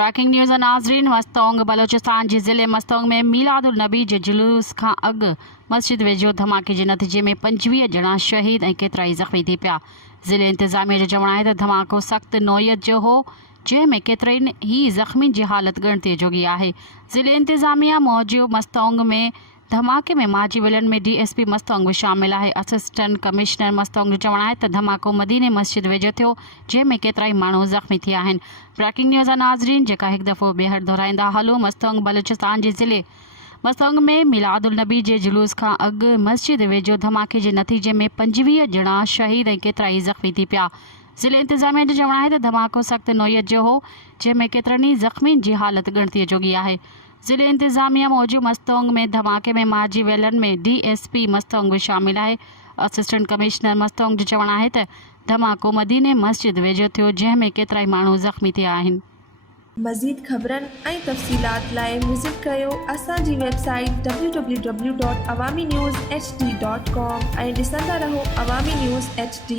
Breaking news नाज़रीन। मस्तोंग बलोचिस्तान जे ज़िले मस्तोंग में मीलादुल नबी जे जुलूस खां अॻु मस्जिद वेझो धमाके जे नतीजे में 25 ॼणा शहीद ऐं केतिरा ई ज़ख़्मी थी पिया। ज़िले इंतिज़ामिया जो चवणु आहे त धमाको सख़्त नौयत जो हो, जंहिंमें केतिरनि ई ज़ख़्मी जी हालत ॻणितीअ जोगी आहे। ज़िले इंतिज़ामिया मूजिबि मस्तोंग में धमाके में माजी विलन में DSP मस्तोंग भी शामिल है। असिस्टेंट कमिश्नर मस्तोंग जो चवणु आहे त धमाको मदीने मस्जिद वेझो थियो, जंहिंमें केतिरा ई माण्हू ज़ख़्मी थिया आहिनि। ब्रेकिंग न्यूज़ नाज़रीन, जेका हिकु दफ़ो ॿीहर दोहराईंदा हलूं। मस्तोंग बलूचिस्तान जे ज़िले मस्तोंग में मीलादुल नबी जे जुलूस खां अॻु मस्जिद वेझो धमाके जे नतीजे में 25 ॼणा शहीद ऐं केतिरा ई ज़ख़्मी थी पिया। ज़िले इंतिज़ामिया जो चवणु आहे त धमाको सख़्त नौयत जो हो, जंहिंमें केतिरनि ई ज़ख़्मियुनि जी हालत ॻणितीअ जोगी आहे। ज़िले इंतिज़ामिया मूजिबि मस्तोंग में धमाके में माजी वेलन में DSP मस्तोंग भी शामिल है। असिस्टेंट कमिश्नर मस्तोंग जो चवणु आहे त धमाको मदीने मस्जिद वेझो थियो, जंहिंमें केतिरा ई माण्हू ज़ख़्मी थिया आहिनि। मज़ीद ख़बरनि ऐं तफ़सीलात लाइ विज़िट कयो असांजी वेबसाइट www.awamiNewsHD.com ऐं ॾिसंदा रहो अवामी न्यूज़ HD।